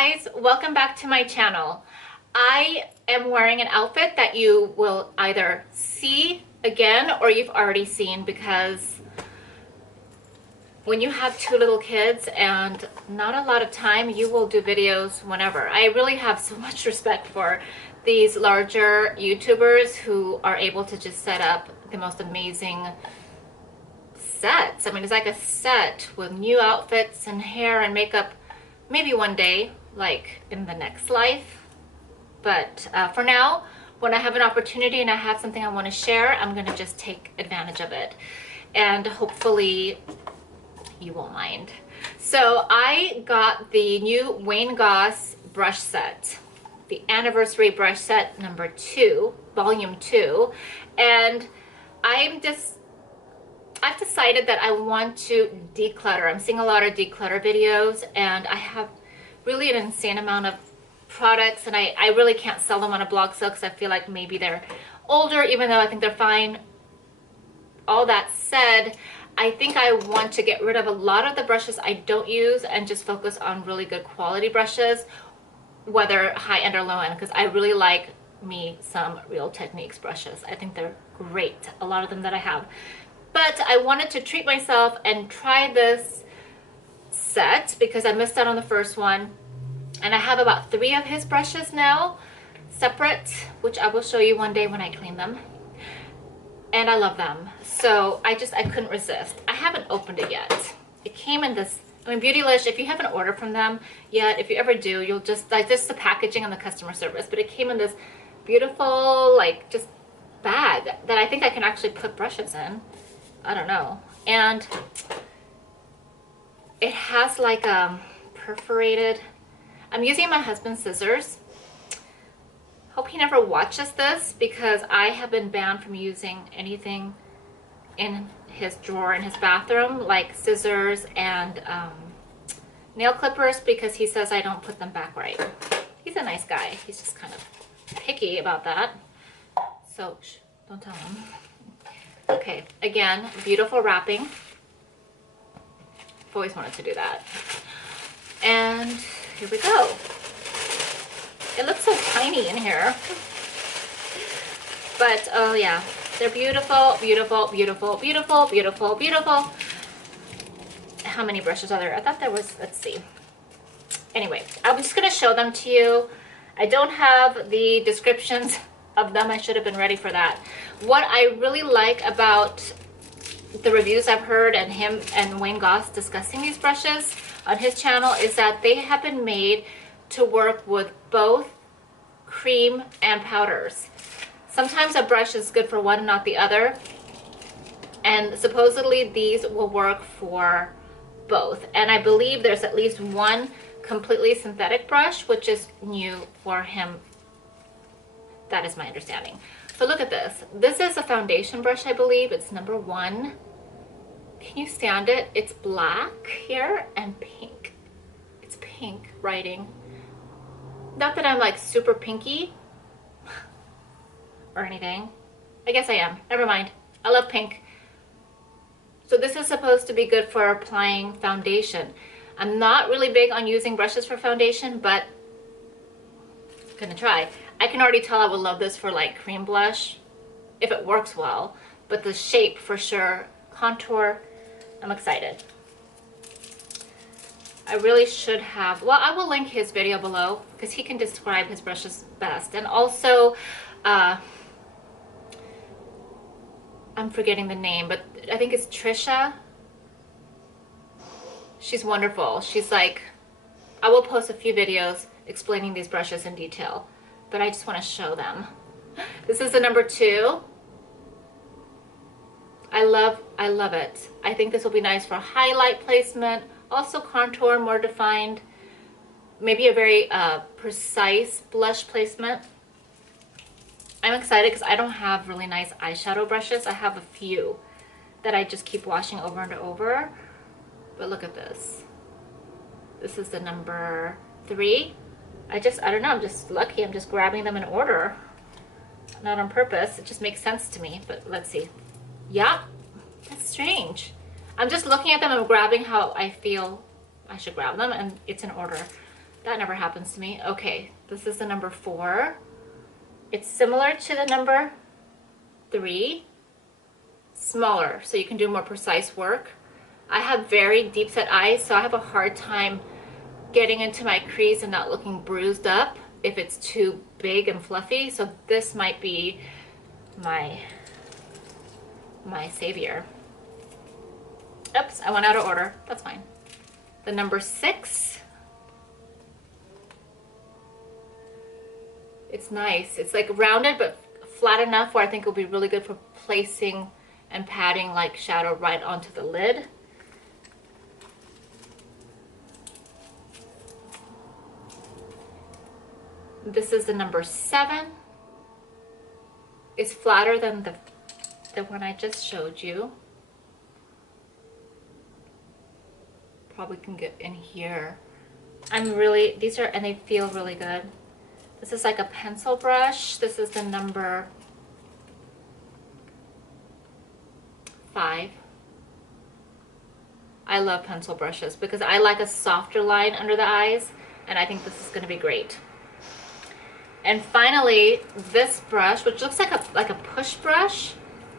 guys, welcome back to my channel. I am wearing an outfit that you will either see again or you've already seen, because when you have two little kids and not a lot of time, you will do videos whenever. I really have so much respect for these larger YouTubers who are able to just set up the most amazing sets. I mean, it's like a set with new outfits and hair and makeup, maybe one day, like in the next life. But for now, when I have an opportunity and I have something I want to share, I'm going to just take advantage of it. And hopefully you won't mind. So I got the new Wayne Goss brush set, the anniversary brush set number 2, volume 2. And I've decided that I want to declutter. I'm seeing a lot of declutter videos, and I have really an insane amount of products, and I really can't sell them on a blog sale because I feel like maybe they're older, even though I think they're fine. All that said, I think I want to get rid of a lot of the brushes I don't use and just focus on really good quality brushes, whether high end or low end, because I really like me some Real Techniques brushes. I think they're great, a lot of them that I have. But I wanted to treat myself and try this set because I missed out on the first one. And I have about 3 of his brushes now, separate, which I will show you one day when I clean them. And I love them. So I couldn't resist. I haven't opened it yet. It came in this, I mean, Beautylish, if you haven't ordered from them yet, if you ever do, you'll just, like, just the packaging and the customer service. But it came in this beautiful, like, just bag that I think I can actually put brushes in. I don't know. And it has like perforated, I'm using my husband's scissors. Hope he never watches this because I have been banned from using anything in his drawer in his bathroom, like scissors and nail clippers, because he says I don't put them back right. He's a nice guy. He's just kind of picky about that. So shh, don't tell him. Okay, again, beautiful wrapping. I've always wanted to do that. And here we go. It looks so tiny in here. But, oh yeah, they're beautiful, beautiful, beautiful, beautiful, beautiful, beautiful. How many brushes are there? I thought there was, let's see. Anyway, I'm just going to show them to you. I don't have the descriptions of them. I should have been ready for that. What I really like about the reviews I've heard and him and Wayne Goss discussing these brushes on his channel is that they have been made to work with both cream and powders. Sometimes a brush is good for one and not the other, and supposedly these will work for both. And I believe there's at least one completely synthetic brush, which is new for him. That is my understanding. So look at this. This is a foundation brush, I believe. It's number 1. Can you stand it? It's black here and pink. It's pink writing. Not that I'm like super pinky or anything. I guess I am. Never mind. I love pink. So this is supposed to be good for applying foundation. I'm not really big on using brushes for foundation, but I'm gonna try. I can already tell I would love this for like cream blush if it works well, but the shape for sure, contour, I'm excited. I really should have, well, I will link his video below because he can describe his brushes best. And also, I'm forgetting the name, but I think it's Trisha. She's wonderful. She's like, I will post a few videos explaining these brushes in detail, but I just want to show them. This is the number 2. I love it. I think this will be nice for highlight placement, also contour, more defined, maybe a very precise blush placement. I'm excited because I don't have really nice eyeshadow brushes. I have a few that I just keep washing over and over. But look at this. This is the number 3. I don't know, I'm just lucky. I'm just grabbing them in order. Not on purpose. It just makes sense to me. But let's see. Yeah, that's strange. I'm just looking at them and grabbing how I feel I should grab them, and it's in order. That never happens to me. Okay, this is the number 4. It's similar to the number 3, smaller, so you can do more precise work. I have very deep set eyes, so I have a hard time getting into my crease and not looking bruised up if it's too big and fluffy. So this might be my savior. Oops, I went out of order. That's fine. The number 6. It's nice. It's like rounded but flat enough where I think it'll be really good for placing and patting like shadow right onto the lid. This is the number 7. It's flatter than the one I just showed you. Probably can get in here. These are, and they feel really good. This is like a pencil brush. This is the number 5. I love pencil brushes because I like a softer line under the eyes, and I think this is going to be great. And finally, this brush, which looks like a push brush.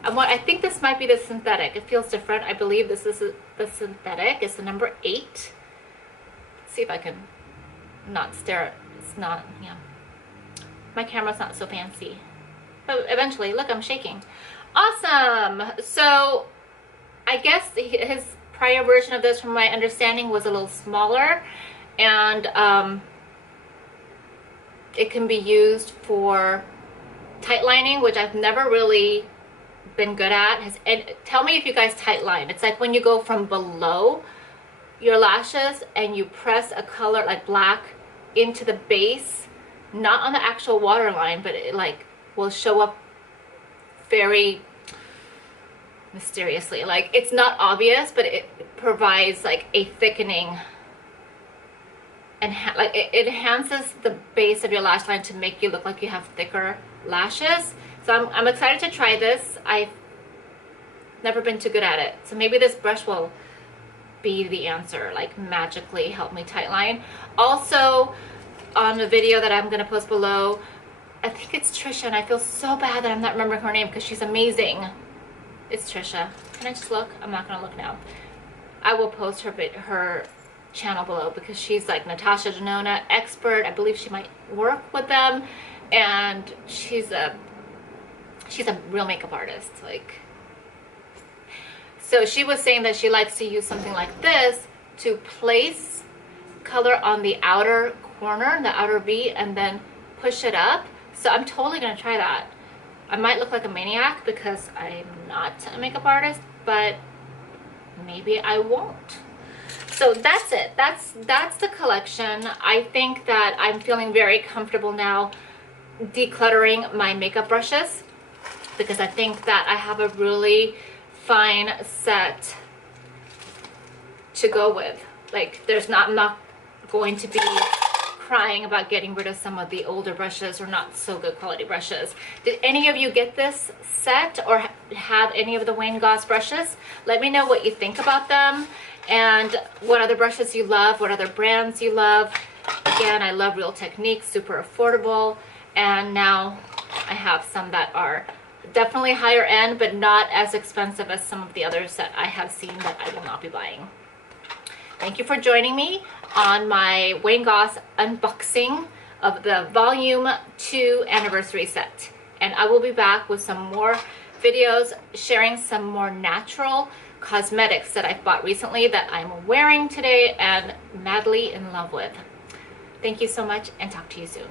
I think this might be the synthetic. It feels different. I believe this is the synthetic. It's the number 8. Let's see if I can not stare at. It's not. Yeah. My camera's not so fancy. But eventually, look, I'm shaking. Awesome. So I guess his prior version of this, from my understanding, was a little smaller, and it can be used for tight lining, which I've never really been good at. And tell me if you guys tight line. It's like when you go from below your lashes and you press a color like black into the base, not on the actual waterline, but it like will show up very mysteriously. Like it's not obvious, but it provides like a thickening, and like it enhances the base of your lash line to make you look like you have thicker lashes. So I'm excited to try this. I've never been too good at it, so maybe this brush will be the answer, like magically help me tight line. Also, on the video that I'm gonna post below, I think it's Trisha, and I feel so bad that I'm not remembering her name because she's amazing. It's Trisha. Can I just look? I'm not gonna look now. I will post her channel below because she's like Natasha Denona expert. I believe she might work with them, and she's a real makeup artist. Like, so she was saying that she likes to use something like this to place color on the outer corner, the outer V, and then push it up. So I'm totally gonna try that. I might look like a maniac because I'm not a makeup artist, but maybe I won't. So that's it. That's the collection. I think that I'm feeling very comfortable now decluttering my makeup brushes because I think that I have a really fine set to go with. Like I'm not going to be crying about getting rid of some of the older brushes or not so good quality brushes. Did any of you get this set or have any of the Wayne Goss brushes? Let me know what you think about them and what other brushes you love, what other brands you love. Again, I love Real Technique, super affordable, and now I have some that are definitely higher end but not as expensive as some of the others that I have seen that I will not be buying. Thank you for joining me on my Wayne Goss unboxing of the Volume 2 anniversary set. And I will be back with some more videos sharing some more natural cosmetics that I've bought recently that I'm wearing today and madly in love with. Thank you so much, and talk to you soon.